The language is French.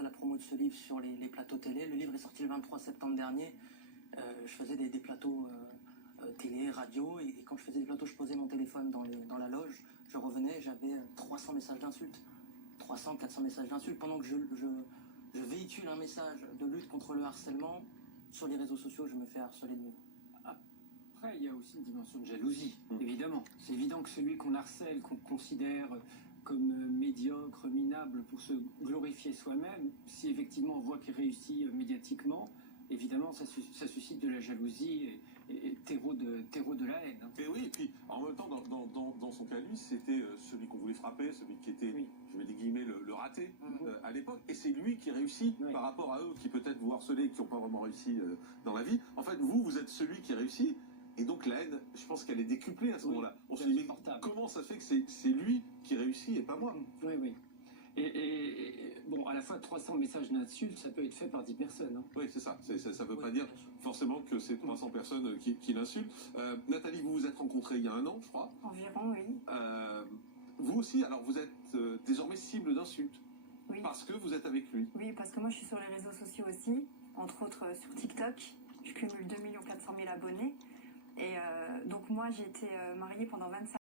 faisais la promo de ce livre sur les plateaux télé. Le livre est sorti le 23 septembre dernier. Je faisais des plateaux télé, radio, et quand je faisais des plateaux, je posais mon téléphone dans la loge, je revenais, j'avais 300 messages d'insultes. 300, 400 messages d'insultes. Pendant que je véhicule un message de lutte contre le harcèlement, sur les réseaux sociaux, je me fais harceler de nouveau. Après, il y a aussi une dimension de jalousie, évidemment. C'est évident que celui qu'on harcèle, qu'on considère comme médiocre, minable pour se glorifier soi-même, si effectivement on voit qu'il réussit médiatiquement, évidemment ça suscite de la jalousie et terreau de la haine. Et oui, et puis en même temps, dans son cas, lui, c'était celui qu'on voulait frapper, celui qui était, je mets des guillemets, le raté à l'époque. Et c'est lui qui réussit par rapport à eux qui peut-être vous harcelaient et qui n'ont pas vraiment réussi dans la vie. En fait, vous êtes celui qui réussit. Et donc la haine, je pense qu'elle est décuplée à ce moment-là. On se dit, mais comment ça fait que c'est lui qui réussit et pas moi? Oui, oui. Et bon, à la fois 300 messages d'insultes, ça peut être fait par 10 personnes. Hein. Oui, c'est ça. Ça ne veut pas dire forcément que c'est 300 personnes qui l'insultent. Nathalie, vous vous êtes rencontrés il y a 1 an, je crois. Environ, oui. Vous aussi, alors vous êtes désormais cible d'insultes. Oui. Parce que vous êtes avec lui. Oui, parce que moi je suis sur les réseaux sociaux aussi, entre autres sur TikTok. Je cumule 2 400 000 abonnés. Et donc moi j'ai été mariée pendant 25 ans.